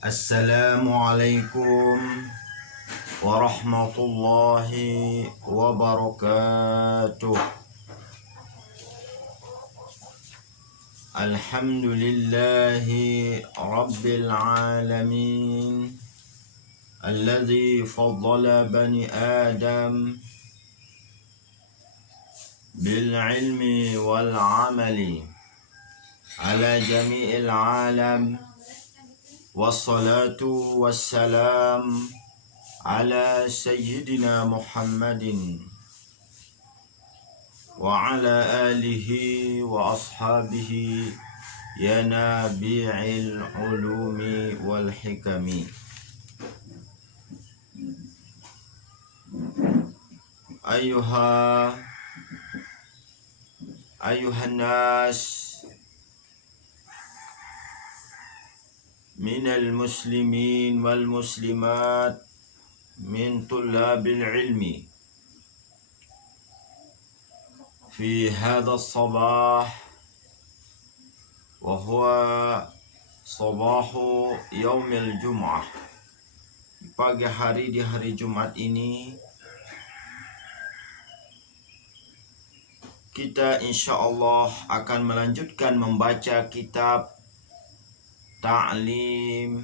Assalamualaikum warahmatullahi wabarakatuh. Alhamdulillahi rabbil alamin, alladzi faddala bani Adam bil ilmi wal amali ala jami'il alam. Wassalatu wassalam ala sayyidina Muhammadin wa ala alihi wa ashabihi ya nabi'il ulumi wal hikami. Ayuhan nas minal muslimin wal muslimat min tullabil ilmi fi hadha sabah wa huwa sabahu yaumil jum'ah. Pagi hari di hari Jumat ini kita insyaallah akan melanjutkan membaca kitab Ta'lim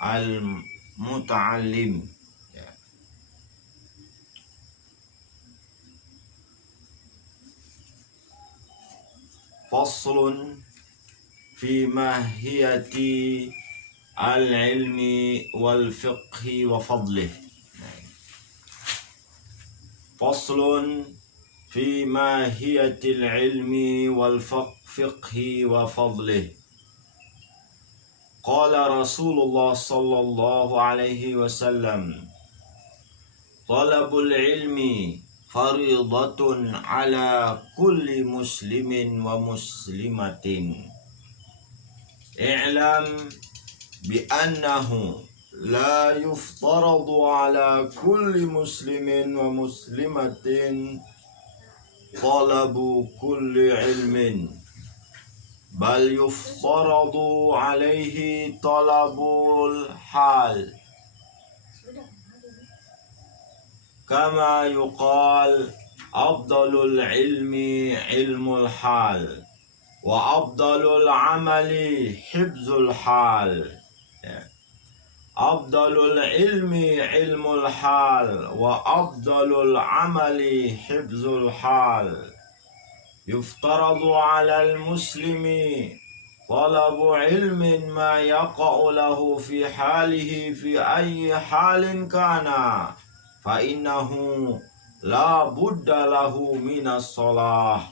al-Muta'allim. Faslun fi mahiyati al-ilmi wal fiqhi wa fadlih. Faslun fi mahiyati al-ilmi wal fiqhi wa fadlih. Qala Rasulullah sallallahu alaihi wasallam, talabul ilmi faridatun ala kulli muslimin wa muslimatin. I'lam bi annahu la yuftaradu ala kulli muslimin wa muslimatin talabu kulli ilmin, bal yuftaradu alaihi talabul hal, kama yuqal afdalul ilmi ilmul hal wa afdalul amali hifzul hal. Afdalul ilmi ilmul hal wa afdalul amali hifzul hal. Yuftaradu ala al-muslimi talabu ilmin ma yaqa'u lahu fi halihi fi ayyi halin kana, fa innahu la budda lahu minas salah,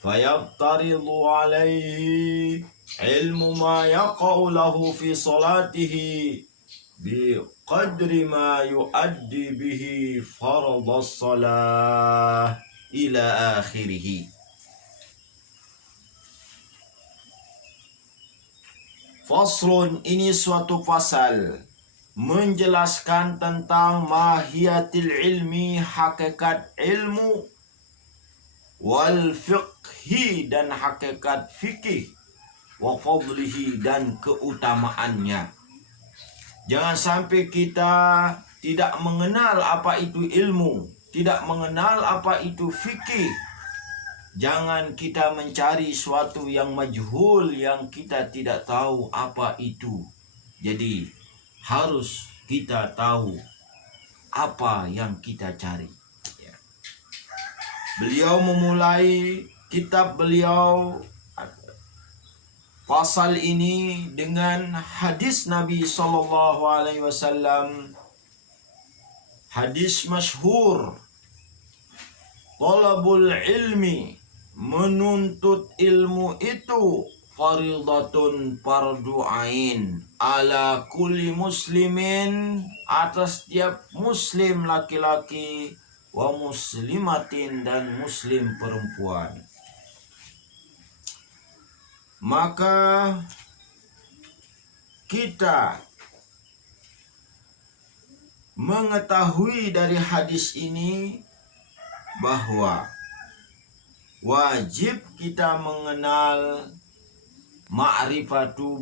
fayaftaridu alayhi ilmu ma yaqa'u lahu fi salatihi bi qadri ma yuaddi bihi fardhas salah ila akhirih. Faslun, ini suatu pasal menjelaskan tentang mahiyatil ilmi, hakikat ilmu, wal fiqhi dan hakikat fikih, wa fadlihi dan keutamaannya. Jangan sampai kita tidak mengenal apa itu ilmu, tidak mengenal apa itu fikih. Jangan kita mencari suatu yang majhul, yang kita tidak tahu apa itu. Jadi harus kita tahu apa yang kita cari. Beliau memulai kitab beliau pasal ini dengan hadis Nabi SAW, hadis masyhur, talabul ilmi, menuntut ilmu itu faridatun fardu ain ala kulli muslimin, atas tiap muslim laki-laki, wa muslimatin dan muslim perempuan. Maka kita mengetahui dari hadis ini bahwa wajib kita mengenal ma'rifatu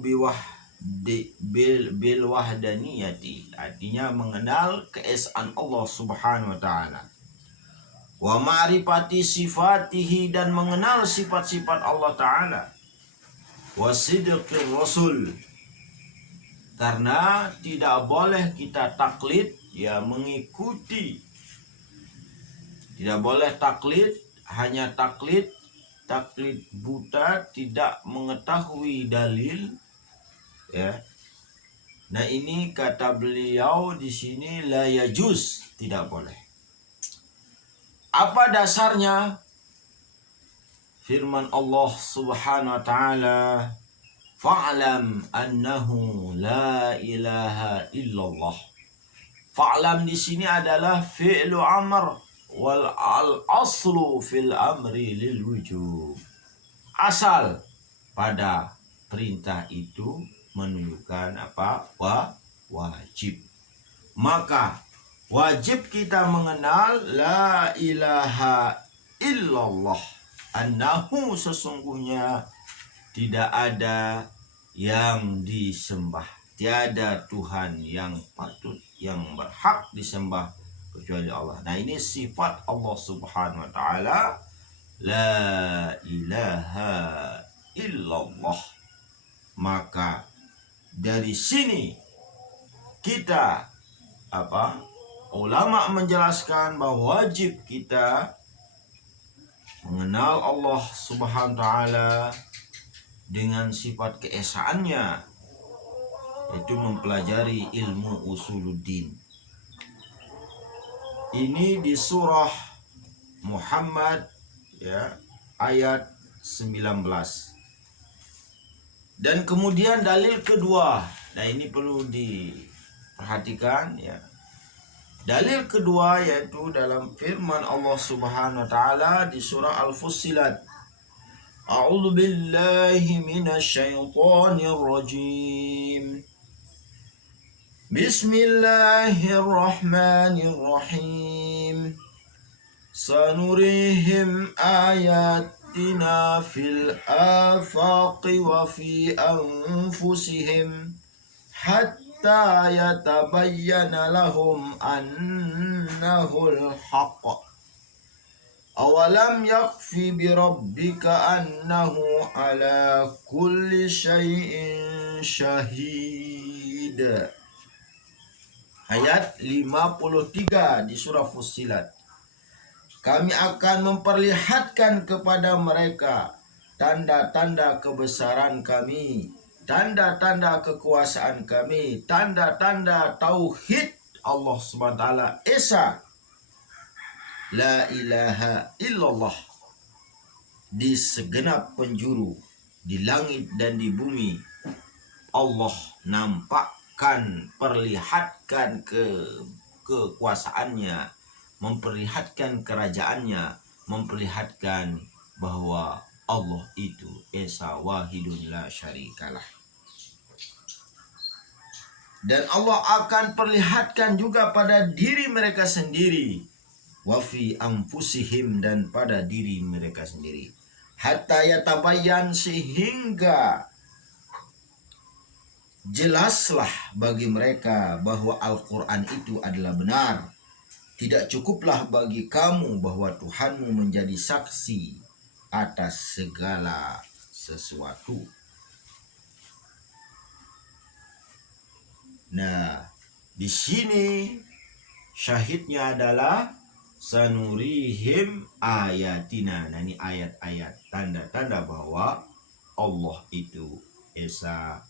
bil wahdaniyati, artinya mengenal keesaan Allah Subhanahu wa taala. Wa ma'rifati sifatihi, dan mengenal sifat-sifat Allah taala. Wa sidqir rasul, karena tidak boleh kita taklid, ya mengikuti. Tidak boleh taklid, hanya taklid buta, tidak mengetahui dalil, ya. Nah, ini kata beliau di sini la yajuz, tidak boleh. Apa dasarnya? Firman Allah Subhanahu wa taala, fa'lam annahu la ilaha illallah. Fa'lam di sini adalah fi'lu amr, wal aslu fil amri lil wujub. Asal pada perintah itu menunjukkan apa? Wajib. Maka wajib kita mengenal la ilaha illallah, annahu, sesungguhnya tidak ada yang disembah, tiada Tuhan yang patut, yang berhak disembah kecuali Allah. Nah, ini sifat Allah Subhanahu wa taala, la ilaha illallah. Maka dari sini kita ulama menjelaskan bahwa wajib kita mengenal Allah Subhanahu wa taala dengan sifat keesaannya, yaitu mempelajari ilmu usuluddin. Ini di surah Muhammad, ya, ayat 19. Dan kemudian dalil kedua, nah ini perlu diperhatikan, ya. Dalil kedua yaitu dalam firman Allah Subhanahu wa taala di surah Al-Fussilat. A'udzu billahi minasy syaithanir rajim. Bismillahirrahmanirrahim. Sanurihim ayatina fil afaqi wa fi anfusihim hatta yatabayyana lahum annahul haqq. Awalam yakfi bi rabbika annahu ala kulli syai'in syahid. Ayat 53 di surah Fussilat. Kami akan memperlihatkan kepada mereka tanda-tanda kebesaran kami, tanda-tanda kekuasaan kami, tanda-tanda tauhid Allah SWT Esa, la ilaha illallah, di segenap penjuru, di langit dan di bumi. Allah nampakkan, perlihatkan kekuasaannya, memperlihatkan kerajaannya, memperlihatkan bahwa Allah itu Esa wahidun la syarikalah. Dan Allah akan perlihatkan juga pada diri mereka sendiri, wa fi anfusihim, dan pada diri mereka sendiri, hatta yatabayyan, sehingga jelaslah bagi mereka bahwa Al-Quran itu adalah benar. Tidak cukuplah bagi kamu bahwa Tuhanmu menjadi saksi atas segala sesuatu. Nah, di sini syahidnya adalah sanurihim ayatina. Nah, ini ayat-ayat, tanda-tanda bahwa Allah itu Esa,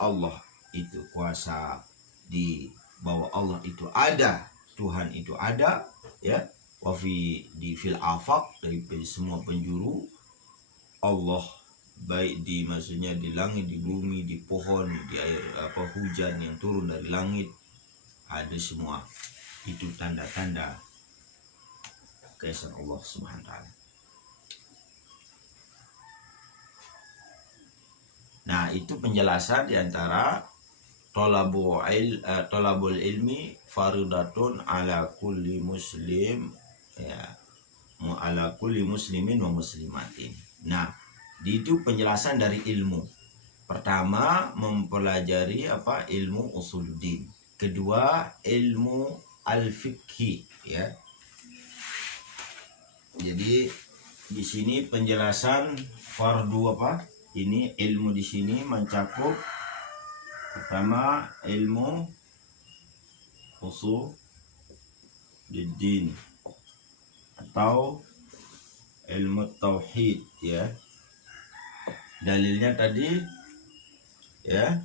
Allah itu kuasa, bahwa Allah itu ada, Tuhan itu ada, ya. Wafi di fil afaq, dari semua penjuru Allah, baik maksudnya di langit, di bumi, di pohon, di air, hujan yang turun dari langit, ada semua. Itu tanda-tanda keesaan Allah Subhanahu wa taala. Nah, itu penjelasan diantara tolabul ilmi faridatun ala kulli muslim, ya, ala kulli muslimin wa muslimatin. Nah, itu penjelasan dari ilmu. Pertama, mempelajari ilmu usuluddin. Kedua, ilmu al-fiqhi, ya. Jadi di sini penjelasan fardu ini ilmu di sini mencakup pertama ilmu usuluddin atau ilmu tauhid, ya. Dalilnya tadi, ya,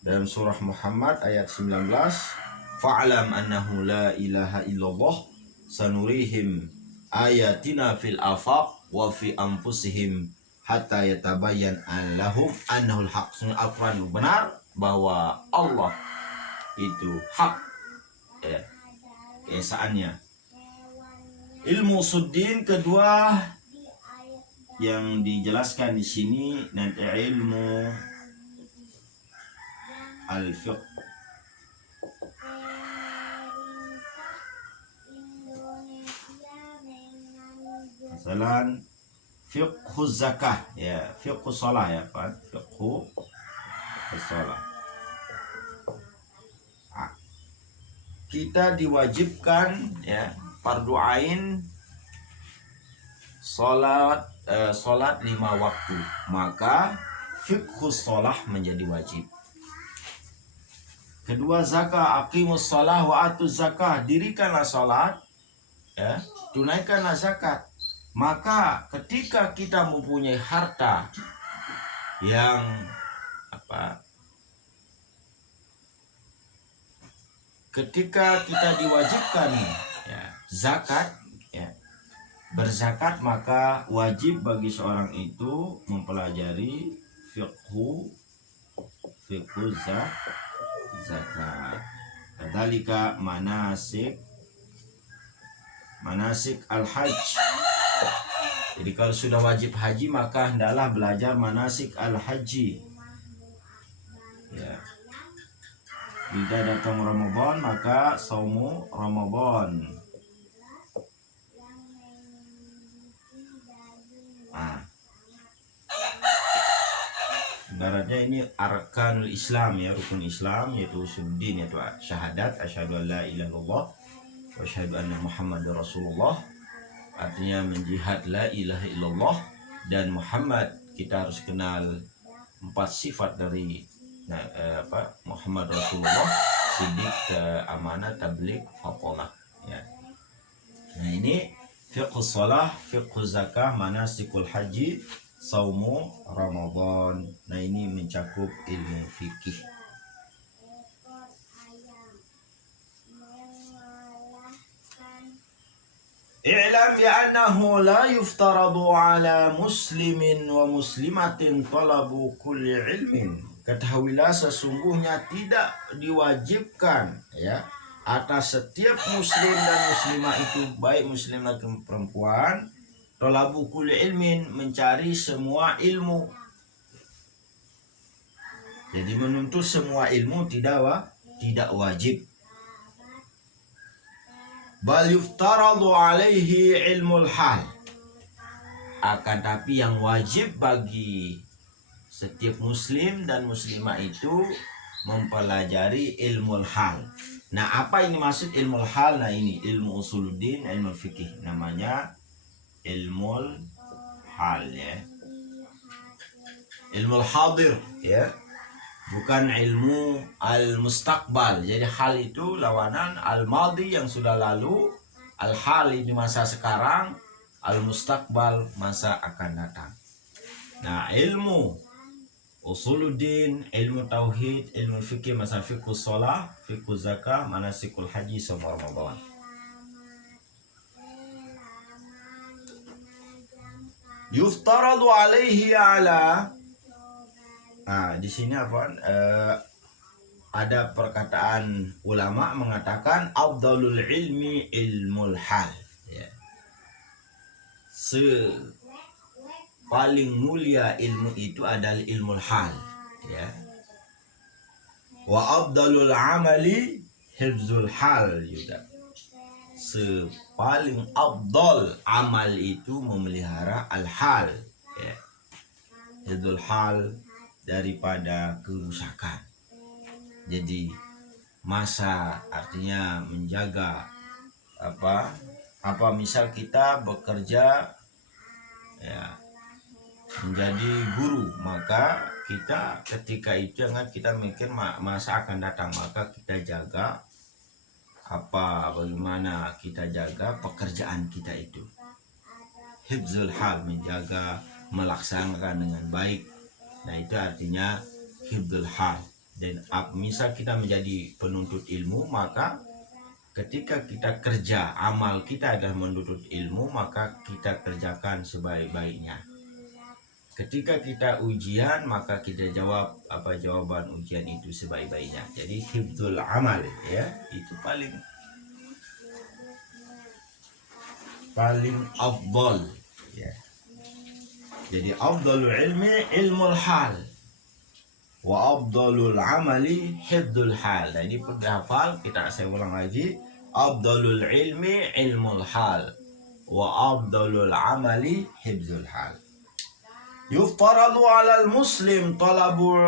dalam surah Muhammad ayat 19, fa'lam annahu la ilaha illallah sanurihim ayatina fil afaq wa fi anfusihim hatta yatabayyan lahum annahul haq. Al-Quran benar bahwa Allah itu hak, ya, keesaannya. Ilmu suddin kedua yang dijelaskan di sini nanti ilmu al-fiqh. Misalan fiqhu zakah, ya, fiqhu shalah, ya Pak, fiqhu shalah. Kita diwajibkan, ya, fardu ain salat 5 waktu, maka fiqhu shalah menjadi wajib. Kedua, zakah, aqimus shalah wa atuz zakah, dirikanlah salat, ya, tunaikanlah zakat. Maka ketika kita mempunyai harta yang ketika kita diwajibkan, ya, zakat, ya, berzakat, maka wajib bagi seorang itu mempelajari fiqhu zakat. Kadzalika manasik al-hajj. Jadi kalau sudah wajib haji, maka hendaklah belajar manasik al-haji, ya. Jika datang Ramadan, maka saumu Ramadan. Ibaratnya ini arkanul Islam, ya, rukun Islam, yaitu usuluddin, yaitu syahadat asyhadu an la ilaha illallah wa asyhadu anna Muhammadar Rasulullah. Artinya menjihad la ilaha illallah dan Muhammad. Kita harus kenal 4 sifat dari Muhammad Rasulullah: siddiq, amanah, tabligh, faqalah, ya. Nah, ini fiqhu shalah, fiqhu zakah, manasikul haji, saumu Ramadan. Nah, ini mencakup ilmu fikih. I'lam ya annahu la yuftaradu ala muslimin wa muslimatin talabu kulli ilmin. Ketahuilah sesungguhnya tidak diwajibkan, ya, atas setiap muslim dan muslimah itu, baik muslim atau perempuan, talabu kulli ilmin, mencari semua ilmu. Jadi menuntut semua ilmu tidak wajib. Bal yuftaradu alaihi ilmul hal. Akan tapi yang wajib bagi setiap muslim dan muslimah itu mempelajari ilmul hal. Nah, apa ini maksud ilmul hal? Nah, ini ilmu usuluddin, ilmu fikih, namanya ilmul hal, ya. Ilmul hadir, ya. Bukan ilmu al-mustaqbal. Jadi hal itu lawanan al-madi yang sudah lalu, al-hal ini masa sekarang, al-mustaqbal masa akan datang. Nah, ilmu usuluddin, ilmu tauhid, ilmu fikih, masa fiqhu shalah, fiqhu zakah, manasikul haji, saum Ramadan. Yuftaradu alaihi ala. Nah, di sini ada perkataan ulama mengatakan afdalul ilmi ilmul hal, ya. Paling mulia ilmu itu adalah ilmul hal, ya. Wa afdalul amali hifzul hal juga. Paling afdal amal itu memelihara al hal, ya. Hifzul hal, daripada kerusakan. Jadi masa artinya menjaga apa misal kita bekerja ya menjadi guru, maka kita ketika itu jangan kita mikir masa akan datang, maka kita jaga bagaimana kita jaga pekerjaan kita itu, hifzul hal, menjaga melaksanakan dengan baik. Nah itu artinya hifzul hal. Dan misal kita menjadi penuntut ilmu, maka ketika kita kerja, amal kita adalah menuntut ilmu, maka kita kerjakan sebaik-baiknya. Ketika kita ujian, maka kita jawab jawaban ujian itu sebaik-baiknya. Jadi hifdzul amal ya, itu paling afdal ya. Jadi afdalul ilmi ilmul hal wa afdalul amali hifdzul hal. Nah, ini penghafal, saya ulang lagi. Afdalul ilmi ilmul hal wa afdalul amali hifdzul hal. Yuftaradu 'alal muslim talabu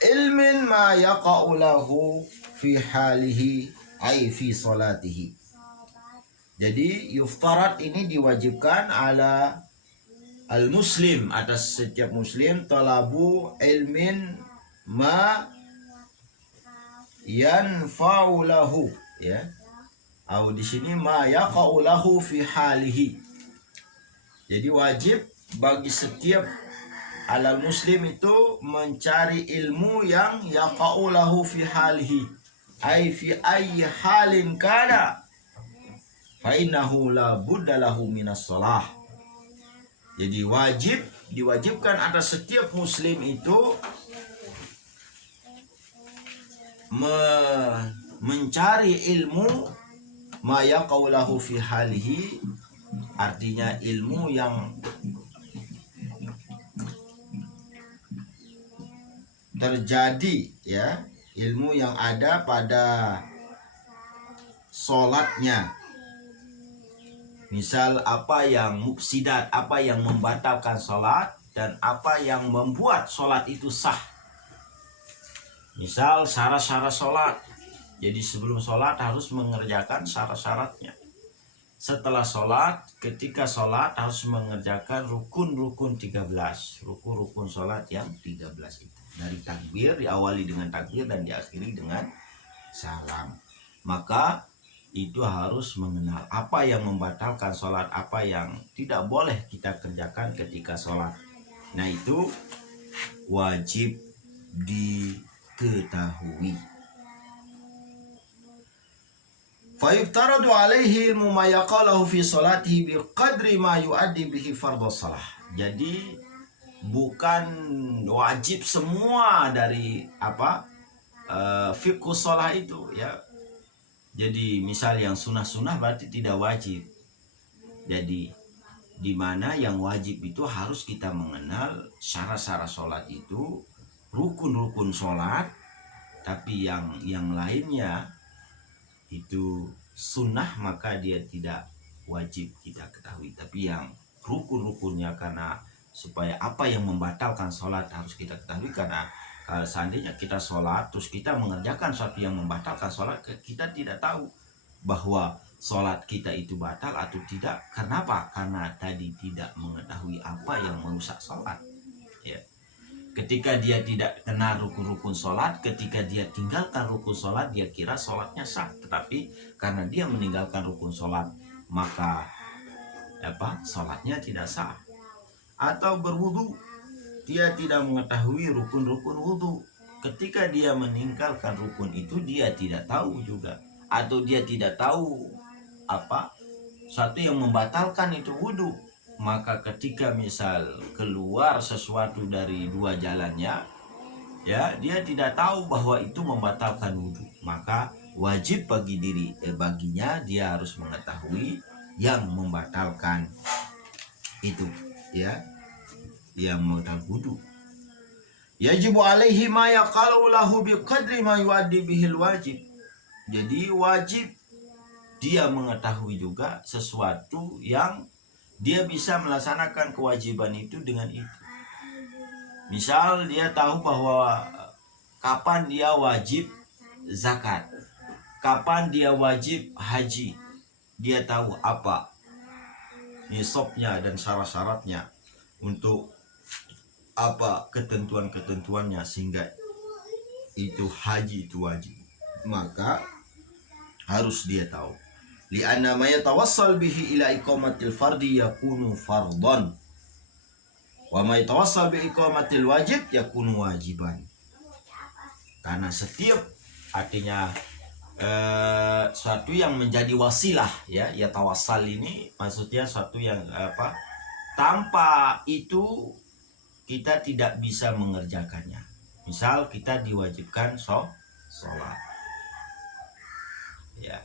ilmin ma yaqa'u lahu fi halihi ay fi salatihi. Jadi yuftarad ini diwajibkan ala al-muslim, atas setiap muslim, talabu ilmin ma yanfa'u lahu ya. Atau di sini ma yaqa'u lahu fi halihi. Jadi wajib bagi setiap alal muslim itu mencari ilmu yang yaqa'u lahu fi halihi, ay fi ayyi halin kana fa innahu la budda lahu minas shalah. Jadi diwajibkan atas setiap muslim itu mencari ilmu ma yaqa'u lahu fi halihi, artinya ilmu yang terjadi ya, ilmu yang ada pada sholatnya. Misal apa yang mufsidat, apa yang membatalkan sholat, dan apa yang membuat sholat itu sah. Misal syarat-syarat sholat. Jadi sebelum sholat harus mengerjakan syarat-syaratnya. Setelah sholat, ketika sholat harus mengerjakan rukun-rukun 13. Rukun-rukun sholat yang 13 itu. Dari takbir, diawali dengan takbir dan diakhiri dengan salam. Maka itu harus mengenal apa yang membatalkan sholat, apa yang tidak boleh kita kerjakan ketika sholat. Nah itu wajib diketahui. Fayuftaradu alaihi ilmu ma yaqalahu fi sholatihi biqadri ma yuaddi bihi fardhus shalah. Jadi bukan wajib semua dari fiqh sholah itu ya. Jadi misal yang sunnah-sunnah berarti tidak wajib. Jadi di mana yang wajib itu harus kita mengenal syarat-syarat sholat itu, rukun-rukun sholat, tapi yang lainnya itu sunnah maka dia tidak wajib kita ketahui. Tapi yang rukun-rukunnya, karena supaya apa yang membatalkan sholat harus kita ketahui, karena kalau seandainya kita sholat terus kita mengerjakan sesuatu yang membatalkan sholat, kita tidak tahu bahwa sholat kita itu batal atau tidak. Kenapa? Karena tadi tidak mengetahui apa yang merusak sholat ya. Ketika dia tidak kenal rukun-rukun sholat, ketika dia tinggalkan rukun sholat, dia kira sholatnya sah. Tetapi karena dia meninggalkan rukun sholat, maka sholatnya tidak sah. Atau berwudu, dia tidak mengetahui rukun-rukun wudu. Ketika dia meninggalkan rukun itu, dia tidak tahu juga. Atau dia tidak tahu suatu yang membatalkan itu wudu. Maka ketika misal keluar sesuatu dari dua jalannya, ya dia tidak tahu bahwa itu membatalkan wudu. Maka wajib baginya dia harus mengetahui yang membatalkan itu ya, yang membatalkan wudu. Yajibu alaihi ma yaqalu lahu biqadri ma yuaddi bihil wajib. Jadi wajib dia mengetahui juga sesuatu yang dia bisa melaksanakan kewajiban itu dengan itu. Misal dia tahu bahwa kapan dia wajib zakat, kapan dia wajib haji, dia tahu apa nisabnya dan syarat-syaratnya, untuk apa ketentuan-ketentuannya, sehingga itu haji itu wajib, maka harus dia tahu. Li'anna ma yatawassal bihi ila iqamatil fardi yakunu fardhan wa ma yatawassal bi iqamatil wajib yakunu wajiban. Karena setiap artinya suatu yang menjadi wasilah, ya tawassal ini maksudnya suatu yang apa, tanpa itu kita tidak bisa mengerjakannya. Misal kita diwajibkan sholat, ya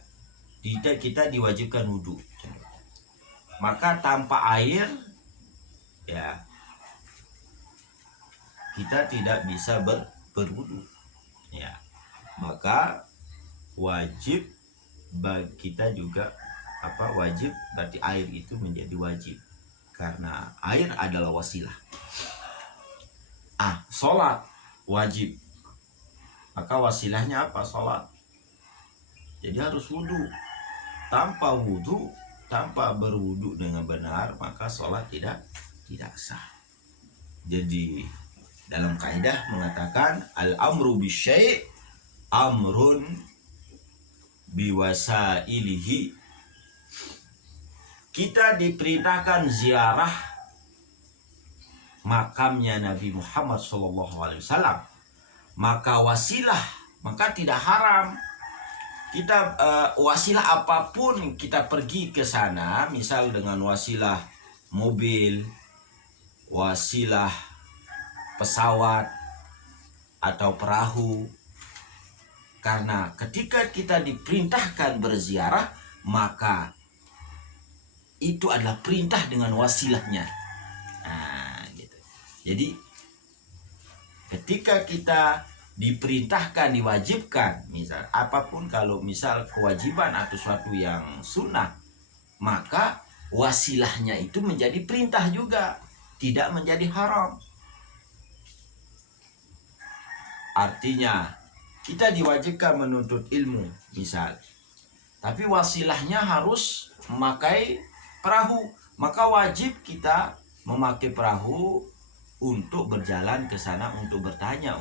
kita diwajibkan wudhu, maka tanpa air ya kita tidak bisa berwudhu, ya maka wajib bagi kita juga apa, wajib berarti air itu menjadi wajib karena air adalah wasilah. Sholat wajib, maka wasilahnya apa? Sholat. Jadi harus wudhu. Tanpa berwudhu dengan benar, maka sholat tidak sah. Jadi dalam kaidah mengatakan al-amru bisyai' amrun biwasailihi. Kita diperintahkan ziarah makamnya Nabi Muhammad SAW, maka wasilah, maka tidak haram kita wasilah apapun kita pergi ke sana, misal dengan wasilah mobil, wasilah pesawat atau perahu. Karena ketika kita diperintahkan berziarah, maka itu adalah perintah dengan wasilahnya. Gitu. Jadi ketika kita diperintahkan, diwajibkan, misal apapun, kalau misal kewajiban atau suatu yang sunnah, maka wasilahnya itu menjadi perintah juga, tidak menjadi haram. Artinya kita diwajibkan menuntut ilmu misal, tapi wasilahnya harus memakai perahu, maka wajib kita memakai perahu untuk berjalan ke sana untuk bertanya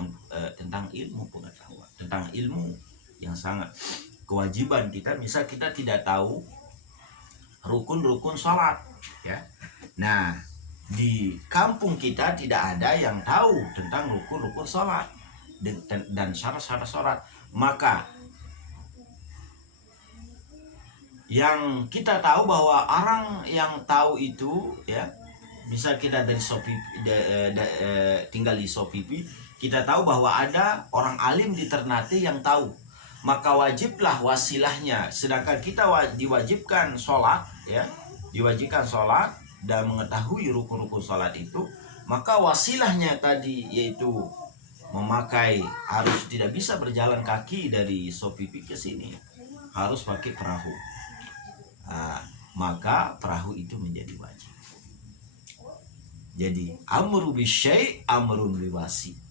tentang ilmu pengetahuan, tentang ilmu yang sangat kewajiban kita. Misal kita tidak tahu rukun-rukun sholat, ya. Nah, di kampung kita tidak ada yang tahu tentang rukun-rukun sholat dan syarat-syarat sholat, maka yang kita tahu bahwa orang yang tahu itu, ya, bisa kita dari tinggal di Sopipi, kita tahu bahwa ada orang alim di Ternate yang tahu, maka wajiblah wasilahnya. Sedangkan kita diwajibkan sholat, ya, diwajibkan sholat dan mengetahui rukun-rukun sholat itu, maka wasilahnya tadi yaitu memakai, harus tidak bisa berjalan kaki dari Sopipi ke sini, harus pakai perahu. Maka perahu itu menjadi wajib. Jadi amru bisyai' amrun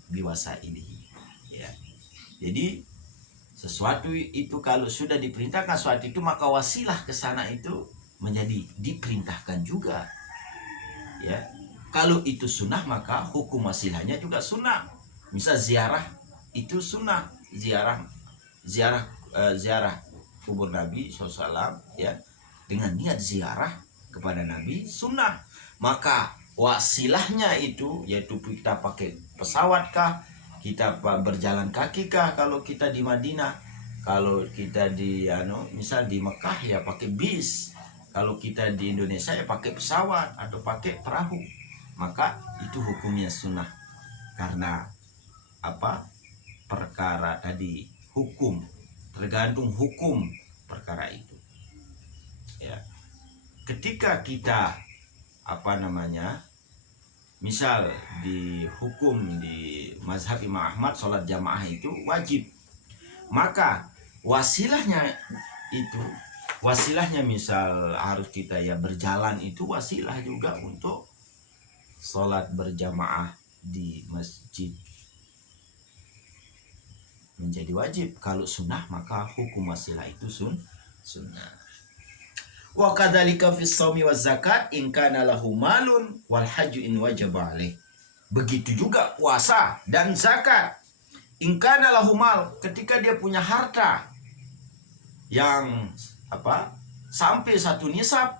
biwasailihi, ya. Jadi sesuatu itu kalau sudah diperintahkan sesuatu itu, maka wasilah ke sana itu menjadi diperintahkan juga, ya. Kalau itu sunnah, maka hukum wasilahnya juga sunnah. Misal ziarah itu sunnah, ziarah kubur Nabi SAW, ya, dengan niat ziarah kepada Nabi sunnah, maka wasilahnya itu yaitu kita pakai pesawat kah, kita berjalan kaki kah, kalau kita di Madinah, kalau kita di misal di Mekah ya pakai bis, kalau kita di Indonesia ya pakai pesawat atau pakai perahu, maka itu hukumnya sunnah. Karena apa? Perkara tadi hukum, tergantung hukum perkara itu, ya. Ketika kita misal di hukum di mazhab Imam Ahmad sholat jamaah itu wajib, maka wasilahnya misal harus kita ya berjalan, itu wasilah juga untuk sholat berjamaah di masjid menjadi wajib. Kalau sunnah maka hukum wasilah itu sunnah. Wa kadzalika fis shaumi waz zakat in kana lahu malun wal hajju in wajaba alaih. Begitu juga puasa dan zakat. In kana lahu mal, ketika dia punya harta yang sampai satu nisab,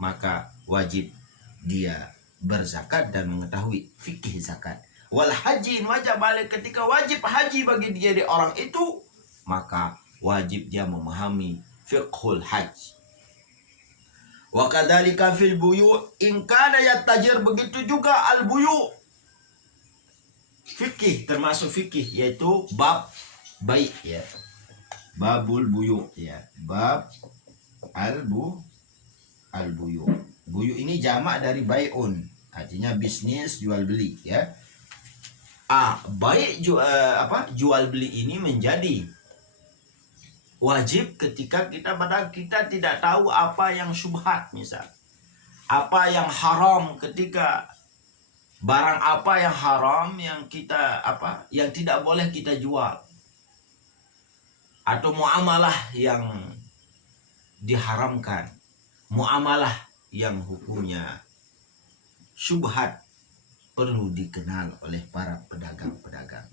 maka wajib dia berzakat dan mengetahui fikih zakat. Wal hajin wajib balik, ketika wajib haji bagi dia di orang itu, maka wajib dia memahami fiqhul hajj. Wa kadzalika fil buyu in kana yatajir, begitu juga al buyu, fikih, termasuk fikih, yaitu bab baik ya, babul buyu ya, bab al buyu. Buyu ini jamak dari bai'un, artinya bisnis jual beli ya. Baik jual beli ini menjadi wajib ketika kita tidak tahu apa yang syubhat, misal apa yang haram, ketika barang apa yang haram yang yang tidak boleh kita jual, atau muamalah yang diharamkan, muamalah yang hukumnya syubhat, perlu dikenal oleh para pedagang-pedagang.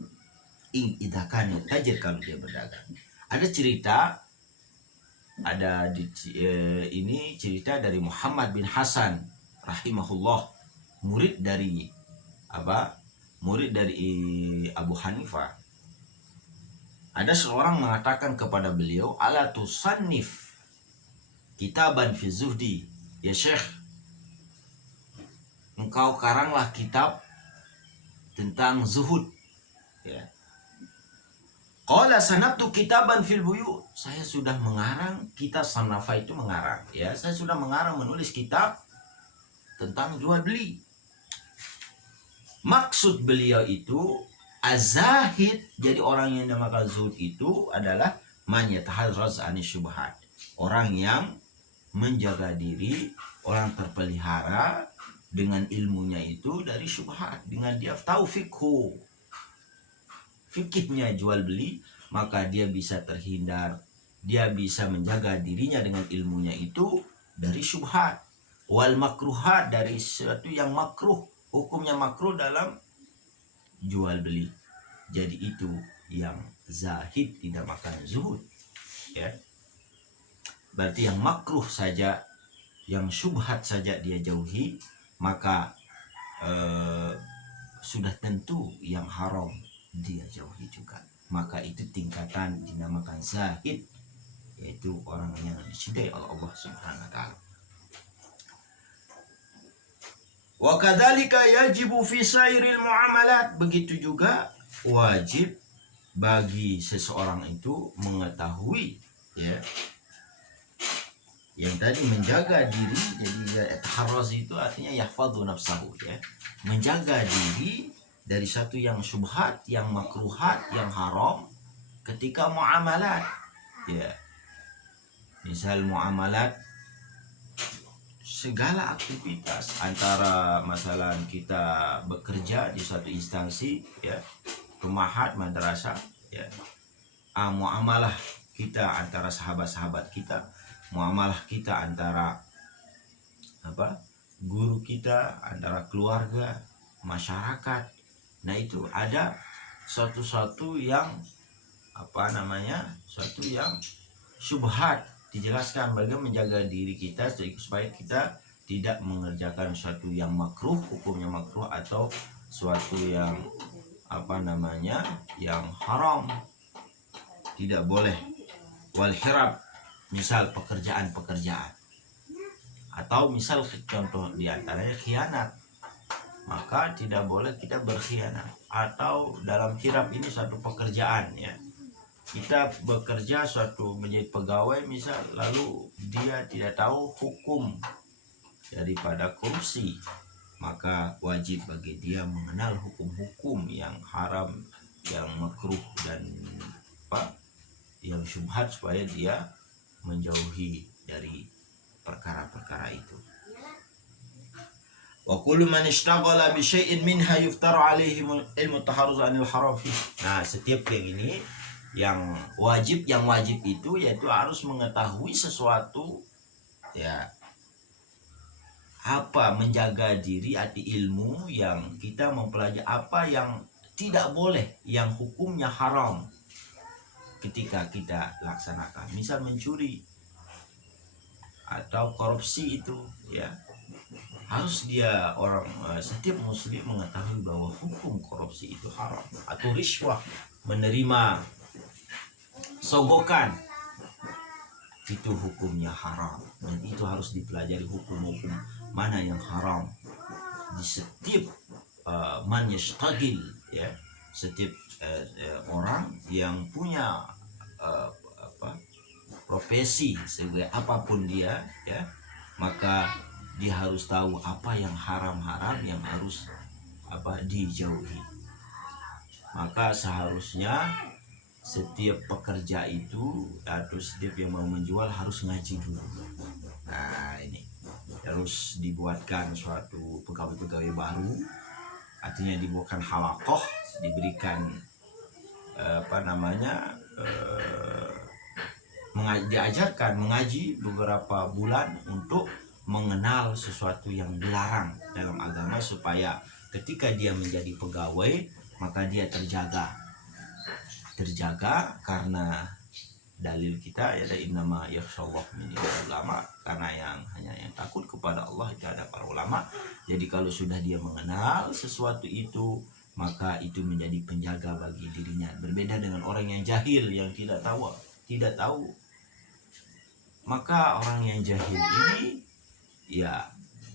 Idzakan tajir, kalau dia berdagang. Ada cerita, ini cerita dari Muhammad bin Hasan rahimahullah, murid dari Abu Hanifah. Ada seorang mengatakan kepada beliau, ala tusannif kitaban fi zuhdi, ya Syekh, engkau karanglah kitab tentang zuhud ya. Qala sanabtu kitaban fil buyu, saya sudah mengarang, kita sanafa itu mengarang ya, saya sudah mengarang, menulis kitab tentang jual beli. Maksud beliau itu azahid, jadi orang yang dinamakan zuhud itu adalah man yataharraz anis syubhat, orang yang menjaga diri, orang terpelihara dengan ilmunya itu dari syubhat, dengan dia tahu fikihnya jual beli, maka dia bisa terhindar, dia bisa menjaga dirinya dengan ilmunya itu dari syubhat. Wal makruhat, dari sesuatu yang makruh, hukumnya makruh dalam jual beli. Jadi itu yang zahid, dinamakan zuhud ya. Berarti yang makruh saja, yang syubhat saja dia jauhi, maka sudah tentu yang haram dia jauhi juga. Maka itu tingkatan dinamakan zahid, yaitu orang yang dicintai oleh Allah Subhanahu wa taala. Wa kadzalika yajibu fi sairil muamalat, begitu juga wajib bagi seseorang itu mengetahui ya, yang tadi menjaga diri. Jadi taharraz itu artinya yahfadhu nafsahu ya, menjaga diri dari satu yang syubhat, yang makruhat, yang haram ketika muamalat ya. Misal muamalat, segala aktivitas, antara masalah kita bekerja di suatu instansi ya, rumahat, madrasah ya, muamalah kita antara sahabat-sahabat kita, muamalah kita antara guru kita, antara keluarga, masyarakat. Nah itu ada suatu yang suatu yang syubhat, dijelaskan bagaimana menjaga diri kita supaya kita tidak mengerjakan suatu yang makruh, hukumnya makruh, atau suatu yang yang haram, tidak boleh. Wal hirab, misal pekerjaan, atau misal contoh diantaranya khianat, maka tidak boleh kita berkhianat. Atau dalam hirab ini suatu pekerjaan ya, kita bekerja suatu menjadi pegawai misal, lalu dia tidak tahu hukum daripada korupsi, maka wajib bagi dia mengenal hukum-hukum yang haram, yang makruh, dan yang syubhat, supaya dia menjauhi dari perkara-perkara itu. Wa kullu man ishtaghala bi syai'in minha yuftaru alaihi ilmu taharruz anil haram fi. Nah, setiap yang wajib itu yaitu harus mengetahui sesuatu, ya, apa menjaga diri arti ilmu yang kita mempelajari apa yang tidak boleh, yang hukumnya haram ketika kita laksanakan, misal mencuri atau korupsi itu, ya, harus dia setiap muslim mengetahui bahwa hukum korupsi itu haram, atau riswah, menerima sogokan, itu hukumnya haram, dan itu harus dipelajari hukum-hukum mana yang haram di setiap man yashtagil, ya, setiap orang yang punya profesi sebagai apapun dia, ya, maka dia harus tahu apa yang haram-haram yang harus dijauhi. Maka seharusnya setiap pekerja itu atau setiap yang mau menjual harus ngaji dulu. Nah, ini harus dibuatkan suatu pegawai-pegawai baru, artinya dibuatkan halakoh, diberikan diajarkan mengaji beberapa bulan untuk mengenal sesuatu yang dilarang dalam agama, supaya ketika dia menjadi pegawai maka dia terjaga karena dalil kita ya, innama yakhsyallahu min ulama, karena hanya yang takut kepada Allah itu ada para ulama. Jadi kalau sudah dia mengenal sesuatu itu, maka itu menjadi penjaga bagi dirinya, berbeda dengan orang yang jahil, yang tidak tahu. Maka orang yang jahil ini, ya,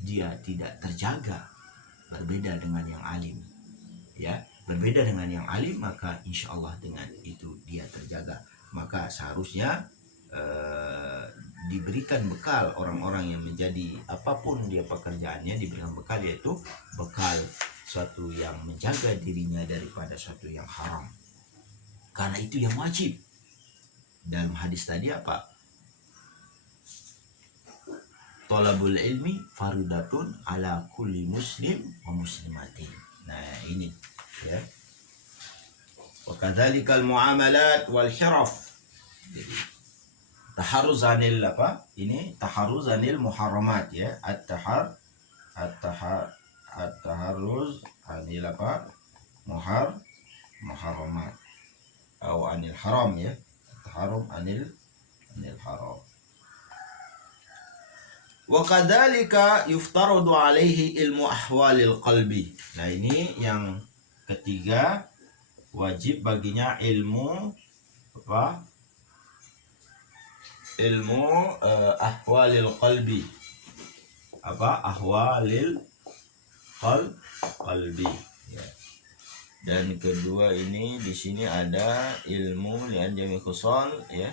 dia tidak terjaga, berbeda dengan yang alim, ya, berbeda dengan yang alim, maka insya Allah dengan itu dia terjaga. Maka seharusnya diberikan bekal orang-orang yang menjadi apapun dia pekerjaannya, diberikan bekal, yaitu bekal suatu yang menjaga dirinya daripada suatu yang haram, karena itu yang wajib. Dalam hadis tadi Thalabul ilmi faridatun ala kulli muslim wa muslimatin. Nah, ini, ya. Wa kadzalikal muamalat wal hiraf. Jadi taharruzanil taharruzanil muharramat, ya. At-taharruz anil muharramat atau anil haram, ya. Taharrum anil haram. Wa kadzalika yuftaradu alaihi ilmu ahwalil qalbi. Nah, ini yang ketiga, wajib baginya ilmu ahwalil qalbi. Ahwalil qalbi, ya. Dan kedua ini di sini ada ilmu lian jami khusal, ya,